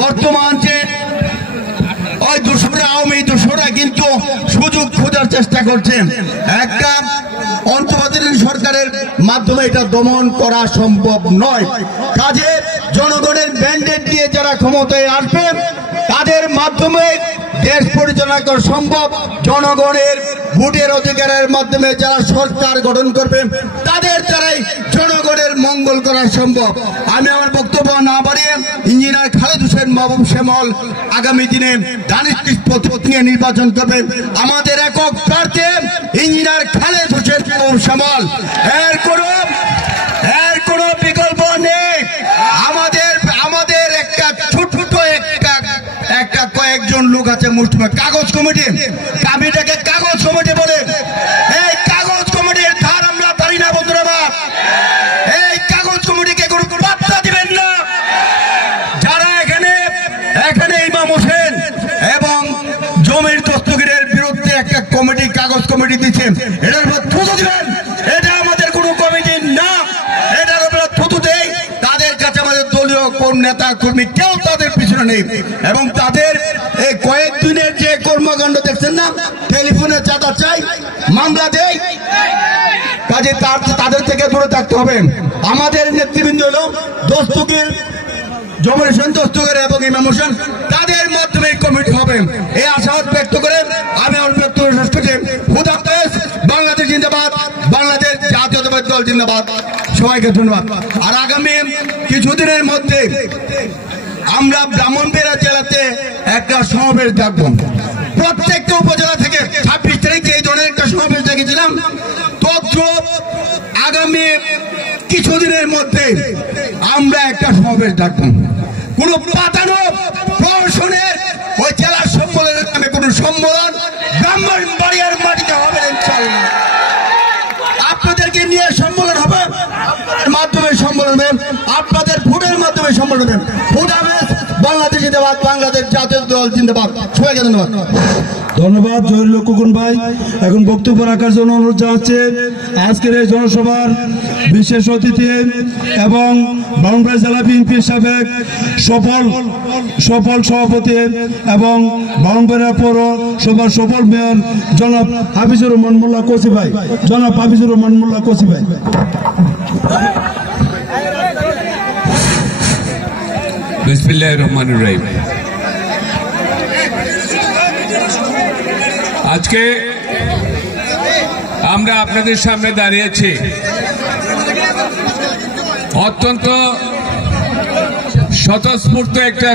বর্তমান যে ওই দোষরা আওয়ামী দোষরা কিন্তু সুযোগ খোঁজার চেষ্টা করছেন। একটা অন্তর্বর্তীকালীন সরকারের মাধ্যমে এটা দমন করা সম্ভব নয়। কাজে জনগণের ব্যান্ডেড দিয়ে যারা ক্ষমতায় আসবে তাদের মাধ্যমে দেশ পরিচালনা করা সম্ভব। জনগণের ভোটের অধিকারের মাধ্যমে যারা সরকার গঠন করবে তাদের দ্বারাই জনগণের মঙ্গল করা সম্ভব। আমি আমার বক্তব্য না বাড়িয়ে ইঞ্জিনিয়ার খালেদ হোসেন মাহবুব শ্যামল আগামী দিনে দানিশ পদ্ধতি নিয়ে নির্বাচন করবে। আমাদের একক প্রার্থী ইঞ্জিনিয়ার খালেদ হোসেন মাহবুব শ্যামল। এর কোনো বিকল্প নেই। আমাদের একটা ছোট একটা কয়েকজন লোক আছে মুসলিম কাগজ কমিটি, কামিটাকে কাগজ কমিটি বলে। এই কাগজ কমিটির ধার আমরা পারি না বন্ধুরা। এই কাগজ কমিটিকে কোনো পাত্তা দিবেন না। যারা এখানে ইমাম হোসেন এবং জমির দস্তগিরের বিরুদ্ধে একটা কমিটি কাগজ কমিটি দিচ্ছে, এটার উপর থুতু দিবেন। এটা আমাদের কোনো কমিটি না, এটার উপর থুতু দেয়। তাদের কাছে আমাদের দলীয় কোন নেতা কর্মী কেউ তাদের পিছনে নেই। এবং তাদের এই কয়েকদিনের যে কর্মকাণ্ড দেখছেন না, টেলিফোনে চাঁদা চাই, মামলা দেয়, কাজে তাদের থেকে দূরে থাকতে হবে। আমাদের নেতৃবৃন্দ হল দস্তগির, জমির হোসেন দস্তগির এবং ইমাম হোসেন, তাদের মাধ্যমে কমিটি হবে। এই আশাবাদ ব্যক্ত করে আমি আমার বক্তব্য শেষ করছি। খুদাহাফেজ। বাংলাদেশ জিন্দাবাদ, বাংলাদেশ জাতীয়তাবাদী দল জিন্দাবাদ। সবাইকে ধন্যবাদ। আর আগামী কিছুদিনের মধ্যে আমরা ব্রাহ্মণবাড়িয়া জেলাতে একটা সমাবেশ ডাকবো। প্রত্যেকটা উপজেলা থেকে 26 তারিখে এই ধরনের একটা সমাবেশ ডেকেছিলাম। তদ্রুপ আগামী কিছুদিনের মধ্যে আমরা একটা সমাবেশ ডাকবো। কোন পাতানো প্রশাসনের ওই জেলা সম্মেলনের নামে কোন সম্মেলন ব্রাহ্মণবাড়িয়ার মাটিতে হবে না ইনশাআল্লাহ। আপনাদেরকে নিয়ে সম্মেলন হবে, মাধ্যমে সম্মেলন হবে, আপনাদের ভোটের মাধ্যমে সম্মেলন হবে। খুদাহাফেজ। বাংলাদেশ জিন্দাবাদ, বাংলাদেশ জাতীয় দল জিন্দাবাদ। সবাইকে ধন্যবাদ। ধন্যবাদ জহিরুল খোকন ভাই। এখন বক্তব্য রাখার জন্য অনুরোধ জানাচ্ছে আজকের এই জনসভার বিশেষ অতিথি এবং ব্রাহ্মণবাড়িয়া জেলা বিএনপির সাবেক সফল সভাপতি এবং ব্রাহ্মণবাড়িয়া পৌরসভার সফল মেয়র জনাব হাফিজুর রহমান মোল্লা কোচি ভাই। জনাব হাফিজুর রহমান মোল্লা কোচি ভাই। বিসমিল্লাহির রহমানির রহিম। আজকে আমরা আপনাদের সামনে দাঁড়িয়েছি অত্যন্ত স্বতঃস্ফূর্ত একটা